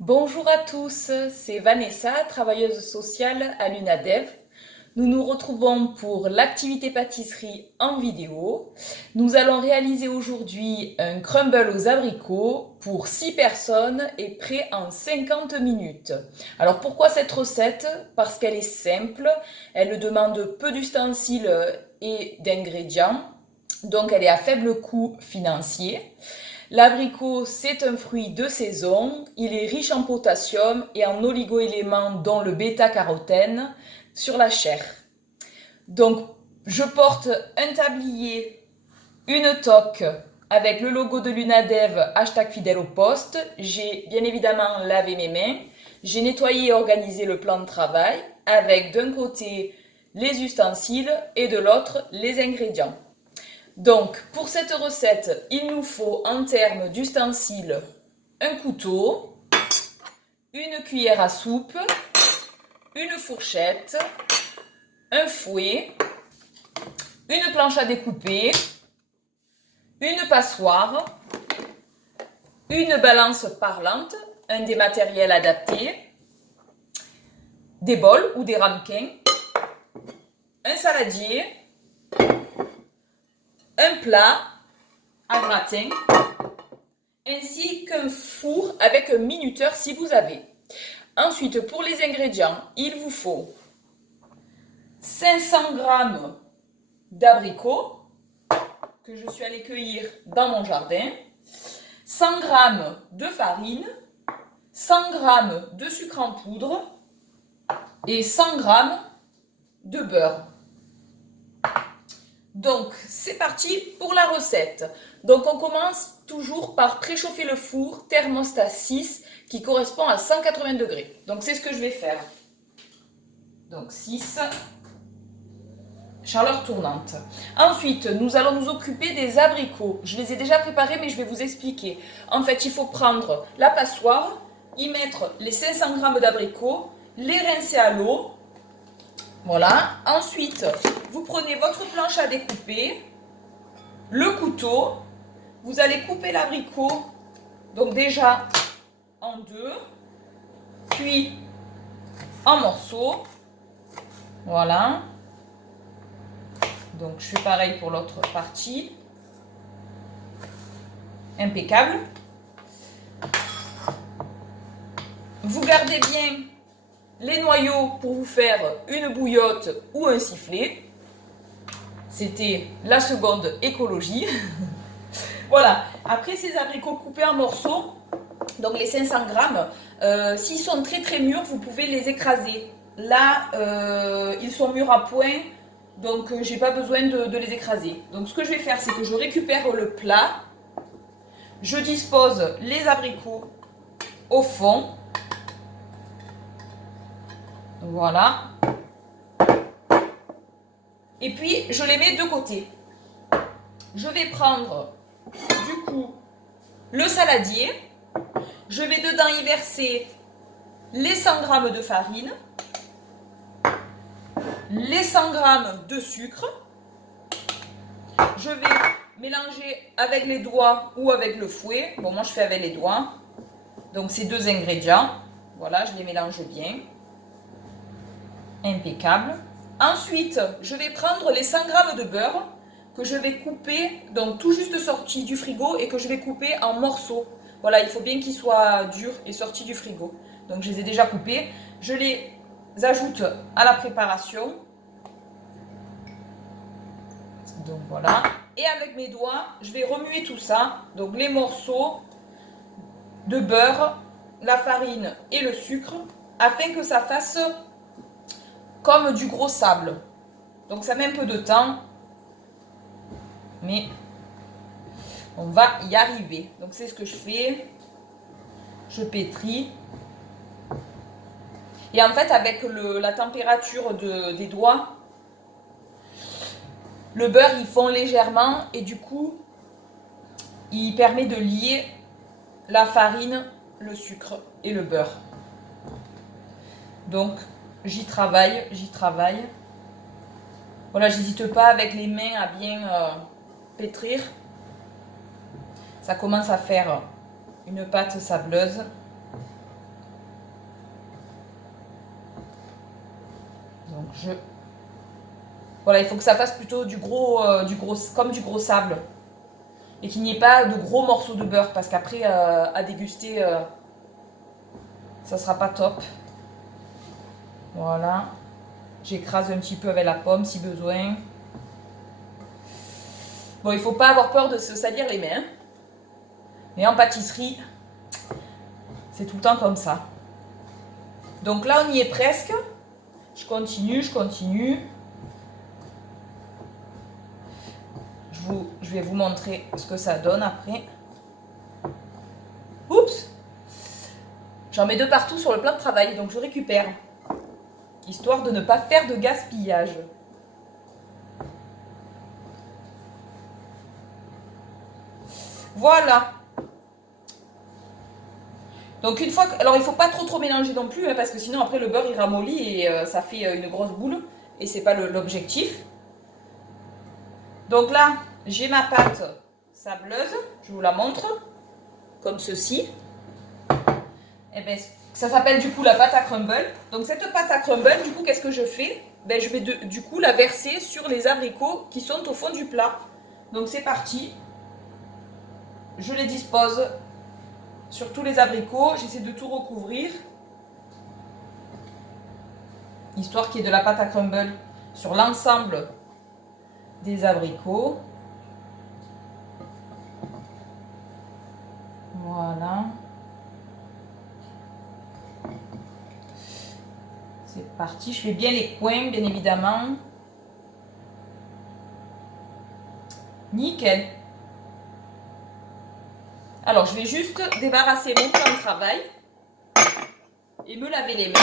Bonjour à tous, c'est Vanessa, travailleuse sociale à l'UNADEV. Nous nous retrouvons pour l'activité pâtisserie en vidéo. Nous allons réaliser aujourd'hui un crumble aux abricots pour 6 personnes et prêt en 50 minutes. Alors pourquoi cette recette? Parce qu'elle est simple, elle demande peu d'ustensiles et d'ingrédients, donc elle est à faible coût financier. L'abricot, c'est un fruit de saison. Il est riche en potassium et en oligoéléments dont le bêta-carotène sur la chair. Donc, je porte un tablier, une toque avec le logo de l'UNADEV, hashtag fidèle au poste. J'ai bien évidemment lavé mes mains. J'ai nettoyé et organisé le plan de travail avec d'un côté les ustensiles et de l'autre les ingrédients. Donc, pour cette recette, il nous faut en termes d'ustensiles un couteau, une cuillère à soupe, une fourchette, un fouet, une planche à découper, une passoire, une balance parlante, un des matériels adaptés, des bols ou des ramequins, un saladier, un plat à gratin, ainsi qu'un four avec un minuteur si vous avez. Ensuite, pour les ingrédients, il vous faut 500 g d'abricots que je suis allée cueillir dans mon jardin, 100 g de farine, 100 g de sucre en poudre et 100 g de beurre. Donc, c'est parti pour la recette. Donc, on commence toujours par préchauffer le four thermostat 6 qui correspond à 180 degrés. Donc, c'est ce que je vais faire. Donc, 6, chaleur tournante. Ensuite, nous allons nous occuper des abricots. Je les ai déjà préparés, mais je vais vous expliquer. En fait, il faut prendre la passoire, y mettre les 500 g d'abricots, les rincer à l'eau. Voilà. Ensuite, vous prenez votre planche à découper, le couteau, vous allez couper l'abricot, donc déjà en deux, puis en morceaux. Voilà. Donc je fais pareil pour l'autre partie. Impeccable. Vous gardez bien les noyaux pour vous faire une bouillotte ou un sifflet. C'était la seconde écologie. Voilà. Après ces abricots coupés en morceaux, donc les 500 g, s'ils sont très très mûrs, vous pouvez les écraser. Là, ils sont mûrs à point, donc j'ai pas besoin de les écraser. Donc ce que je vais faire, c'est que je récupère le plat, je dispose les abricots au fond. Voilà. Et puis, je les mets de côté. Je vais prendre, du coup, le saladier. Je vais dedans y verser les 100 g de farine, les 100 g de sucre. Je vais mélanger avec les doigts ou avec le fouet. Bon, moi, je fais avec les doigts. Donc, ces deux ingrédients. Voilà, je les mélange bien. Impeccable. Ensuite, je vais prendre les 100 g de beurre que je vais couper, donc tout juste sorti du frigo et que je vais couper en morceaux. Voilà, il faut bien qu'ils soient durs et sortis du frigo. Donc je les ai déjà coupés. Je les ajoute à la préparation. Donc voilà. Et avec mes doigts, je vais remuer tout ça. Donc les morceaux de beurre, la farine et le sucre, afin que ça fasse comme du gros sable. Donc ça met un peu de temps, mais on va y arriver. Donc c'est ce que je fais. Je pétris. Et en fait, avec la température des doigts, le beurre il fond légèrement et du coup, il permet de lier la farine, le sucre et le beurre. Donc, j'y travaille. Voilà, j'hésite pas avec les mains à bien pétrir. Ça commence à faire une pâte sableuse. Donc voilà, il faut que ça fasse plutôt comme du gros sable. Et qu'il n'y ait pas de gros morceaux de beurre, parce qu'après, à déguster, ça sera pas top. Voilà. J'écrase un petit peu avec la pomme si besoin. Bon, il faut pas avoir peur de se salir les mains. Mais en pâtisserie, c'est tout le temps comme ça. Donc là, on y est presque. Je continue. Je vais vous montrer ce que ça donne après. Oups! J'en mets 2 partout sur le plan de travail, donc je récupère. Histoire de ne pas faire de gaspillage. Voilà. Donc une fois que... Alors il ne faut pas trop mélanger non plus, hein, parce que sinon après le beurre il ramollit et ça fait une grosse boule. Et c'est pas l'objectif. Donc là, j'ai ma pâte sableuse. Je vous la montre. Comme ceci. Et bien, ça s'appelle du coup la pâte à crumble. Donc cette pâte à crumble, du coup, qu'est-ce que je fais? Ben, je vais du coup la verser sur les abricots qui sont au fond du plat. Donc c'est parti. Je les dispose sur tous les abricots. J'essaie de tout recouvrir. Histoire qu'il y ait de la pâte à crumble sur l'ensemble des abricots. Voilà. C'est parti. Je fais bien les coins, bien évidemment. Nickel. Alors, je vais juste débarrasser mon plan de travail et me laver les mains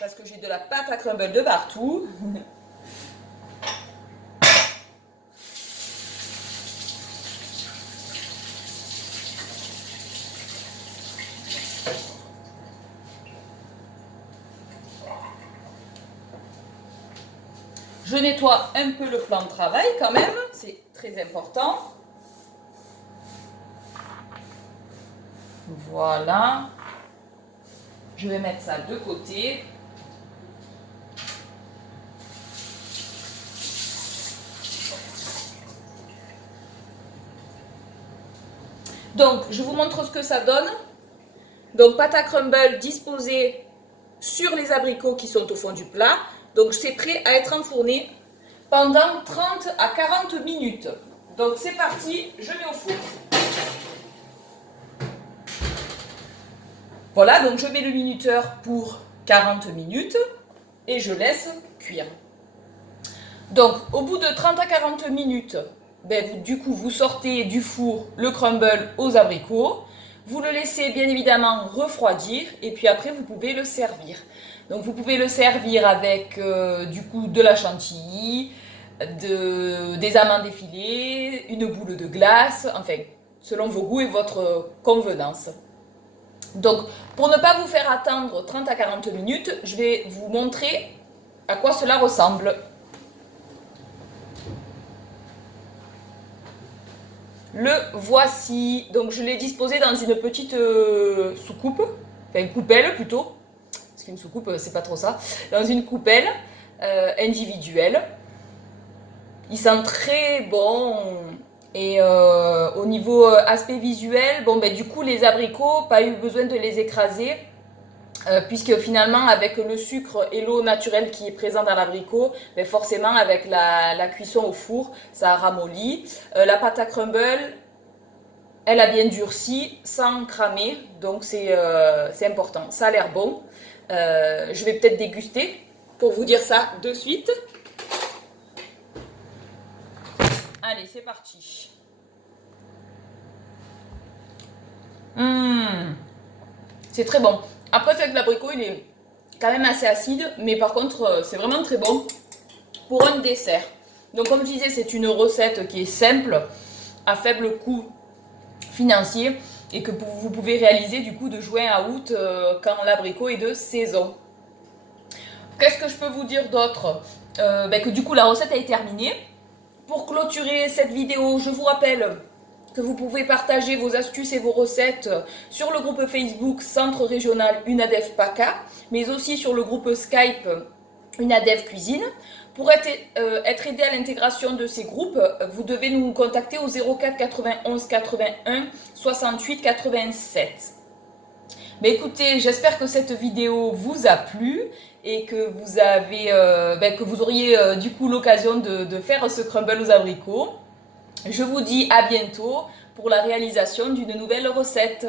parce que j'ai de la pâte à crumble de partout. Je nettoie un peu le plan de travail quand même, c'est très important. Voilà. Je vais mettre ça de côté. Donc, je vous montre ce que ça donne. Donc, pâte à crumble disposée sur les abricots qui sont au fond du plat. Donc, c'est prêt à être enfourné pendant 30 à 40 minutes. Donc, c'est parti, je mets au four. Voilà, donc je mets le minuteur pour 40 minutes et je laisse cuire. Donc, au bout de 30 à 40 minutes, du coup, vous sortez du four le crumble aux abricots. Vous le laissez bien évidemment refroidir et puis après, vous pouvez le servir. Donc, vous pouvez le servir avec du coup de la chantilly, des amandes effilées, une boule de glace, enfin, selon vos goûts et votre convenance. Donc, pour ne pas vous faire attendre 30 à 40 minutes, je vais vous montrer à quoi cela ressemble. Le voici. Donc, je l'ai disposé dans une petite soucoupe, enfin une coupelle plutôt, parce qu'une soucoupe, c'est pas trop ça, dans une coupelle individuelle. Il sent très bon. Et au niveau aspect visuel, du coup les abricots, pas eu besoin de les écraser, puisque finalement avec le sucre et l'eau naturelle qui est présente dans l'abricot, forcément avec la cuisson au four, ça a ramolli. La pâte à crumble, elle a bien durci sans cramer, donc c'est important. Ça a l'air bon. Je vais peut-être déguster pour vous dire ça de suite. Allez, c'est parti. C'est très bon. Après, c'est que l'abricot, il est quand même assez acide, mais par contre, c'est vraiment très bon pour un dessert. Donc, comme je disais, c'est une recette qui est simple, à faible coût financier, et que vous pouvez réaliser du coup de juin à août quand l'abricot est de saison. Qu'est-ce que je peux vous dire d'autre? Que du coup, la recette est terminée. Pour clôturer cette vidéo, je vous rappelle que vous pouvez partager vos astuces et vos recettes sur le groupe Facebook Centre Régional UNADEF PACA, mais aussi sur le groupe Skype une ADEV Cuisine. Pour être aidé à l'intégration de ces groupes, vous devez nous contacter au 04 91 81 68 87. Mais écoutez, j'espère que cette vidéo vous a plu et que vous auriez du coup l'occasion de faire ce crumble aux abricots. Je vous dis à bientôt pour la réalisation d'une nouvelle recette.